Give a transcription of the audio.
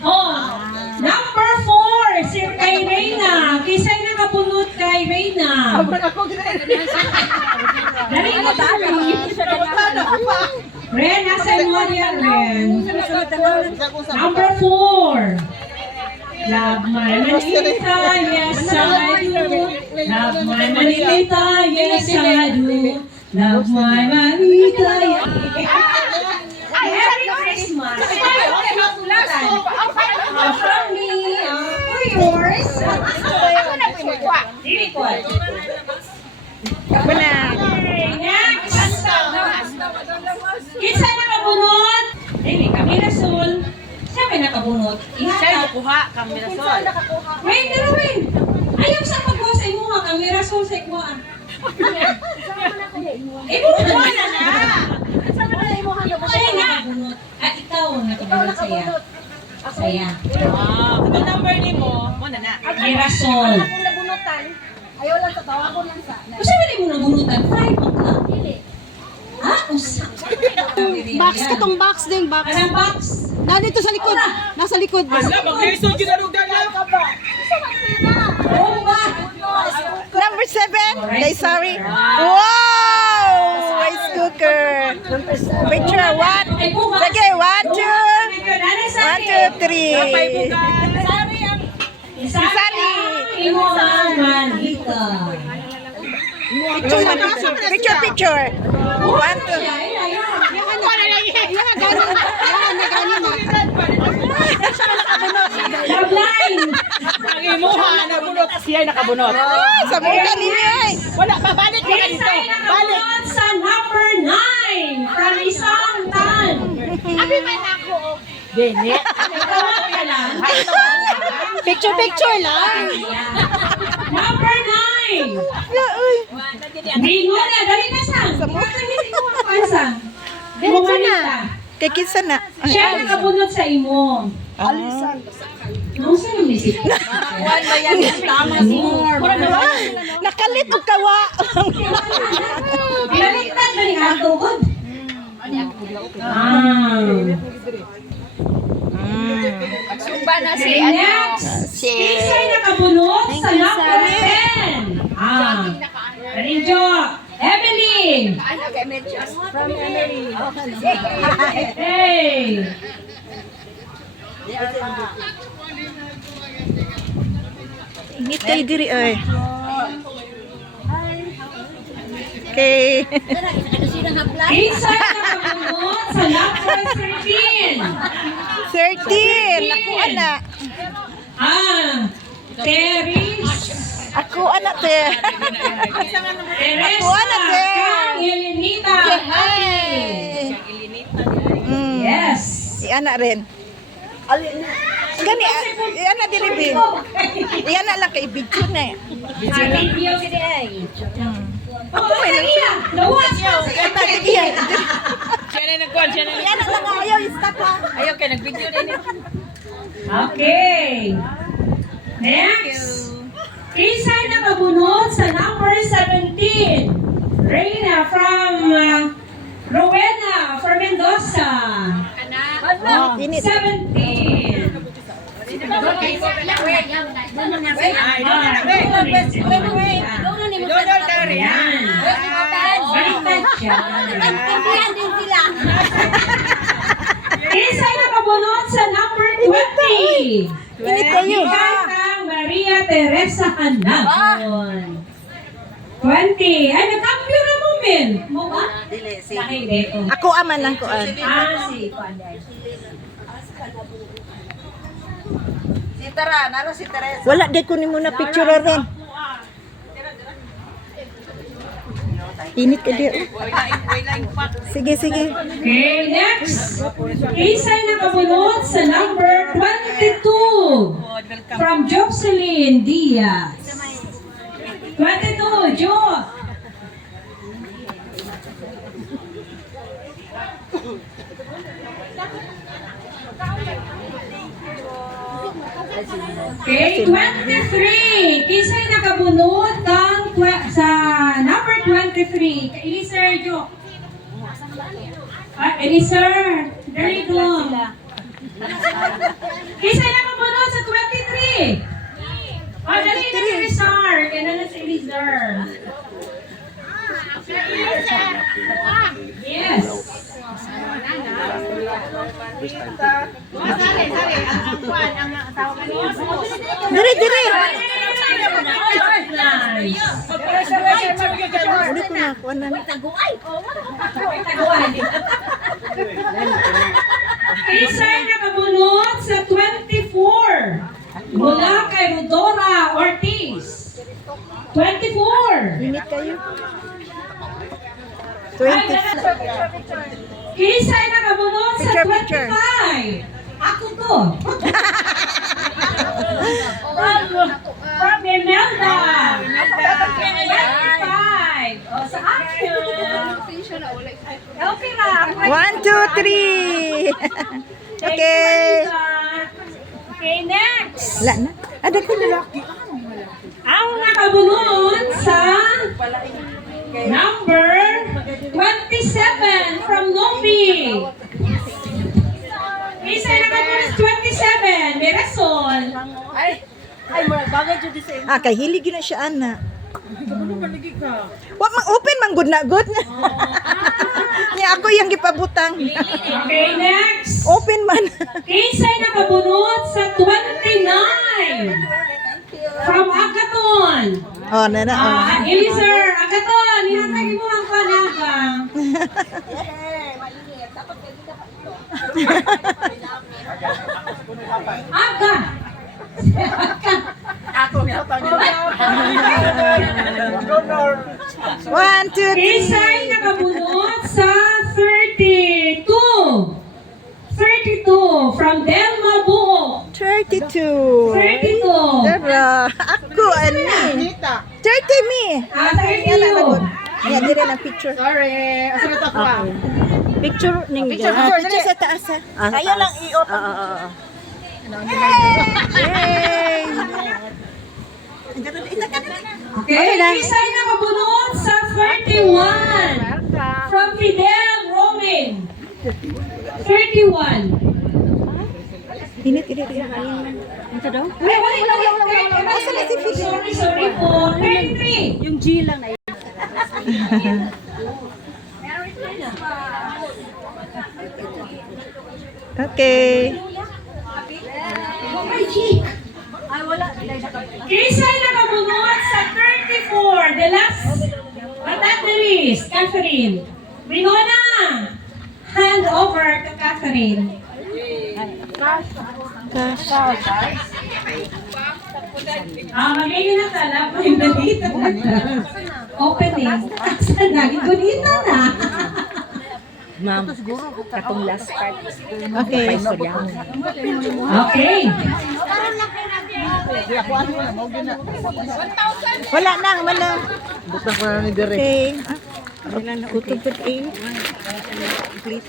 Oh, number 4, si kay Reyna. Kisay nakapunot kay Reyna. Dali na tayo. Ren, nasa mo yan, Ren? Number 4. Love my Manilita, yes I do. Love my Manilita, yes I do. Love my Manilita, yes. Merry Christmas. From me, for yours. Dirikot. Next. Kinsa nakabunot? Dili, Camila Sol. Siya may nakabunot. Siya kuha kang mirasol. Wait, Darwin! Ayaw sa pagkuha sa imo ha, Camila Sol sa ikuha. Ibuha na na! Siya nakabunot. At ikaw ang nakabunot saya. Saya. Ito number ni mo, mo na na. Camila Sol. Akong nabunutan. Ayaw lang sa tawagon lang sa. Kasi ba mo nabunutan? 5 o'clock? Dili. Ha? Usa. Box katong box din, box. Anong box? Nandito sa likod. Nasa likod. Mag-reason ginarugdan na. Bomba! Number 7. Day sorry. Wow! Rice cooker. Picture 1. Sige, 1, 2. 1, 2, 3. Sari! Imo ang manhita. Picture, picture. 1, 2. Line! Ang imuha, nabunot. Siya nakabunot. Sa mukha ninyo ay. Wala, babalik ka dito. Kisay nakabunot sa number 9 from isang tan. Dini. Tawag ka lang. Picture, picture lang. Number 9. Bingo na, dali na sang. Pansang. Dito na. Kay kinsa na. Siya nakabunot sa imo. Ano sa nang isip? Kuhan ba yan? Tama more. Nakalit og kawa. Baliktad ba ni Atugod? Sumba na si Next. Kisay nakabunot sa number 10. Karinjo. Evelyn. Hey. Ingit kayo diri ay. Okay. Kisay nakabunot sa number 13. 13. Ako ana. Teris. Ako ana te. Teresa. Ako ana te. Kang Elenita. Hey. Yes. Si ana rin. Gani, ana diri bin. Ana lang kay video na. Video si Day. Oh, iya. Nawas ka. Iya. Siya na nagkuhan, siya na. Ana lang ayaw stop ha. Ayaw kayo, nag-video din. Okay. Next. Kisay nakabunot sa number 17. Reyna from Rowena from Mendoza. Init. 17. Donald Terry. Yan. Baliktad siya. Nagtindihan din sila. Kisay nakabunot sa number 20. Init kayo. Kang Maria Teresa Hanagon. 20. Ay, nagkambyo na mo, Mel. Mo ba? Laki dito. Ako aman lang kuan. Si Panday. Si Tara, naro si Teresa. Wala di ko nimo na picture rin. Init ka di. Sige, sige. Okay, next. Kisay nakabunot sa number 22. From Jocelyn Diaz. 22, Jo. Okay, 23. Kisay nakabunot sa number 23. Elisa Jo. Elisa, there you go. Yes. Dire, dire. Nice. Ulit ko na. Kuha na. Kisay nakabunot sa 24 mula kay Rodora Ortiz. 24. Init kayo. 20. Kisay nakabunot sa Picture, picture. 25. Ako to. From Imelda. 25. O, sa akin. Okay na. 1, 2, 3. Okay. Okay, next. Wala na. Ada ko na. Ang nakabunot sa number 27 from Novi. Isa nakabunot 27. May rason. Ah, kay hilig yun na siya, ana. Wa mang open man good na good. Niya ako yung gipabutang. Okay, next. Open man. Kisay nakabunot sa 29 from Agaton. Oh, na na. Ah, Eliezer, Agaton, ihatagi mo ang panaga. Aga. One, two, three. Kisay nakabunot sa 32. 32 from Delma Buo. 32. 32. Dara. Ako, ani. 30 me. Ah, Yan na 32. good. Yan, dire na picture. Sorry. Asa na to ko? Picture ning Picture, picture sa taas. Ayaw lang i-open. Yay! Okay, Kisay nakabunot sa 31 from Fidel Roman. 31. Init, init, init. Ito daw? Asa na si Fidel? Sorry po. 33. Yung G lang na Okay. Kisay nakabunot sa 34. The last but not the least, Catherine. Winona, hand over to Catherine. Magiging na ka na. Pinalita na ka. Opening. Asa na? Gunita na. Ma'am, katong last part. Okay. Okay. Wala na, wala. Butang ko na ni Dere. Okay. Wala na, utod-tod eh. Please.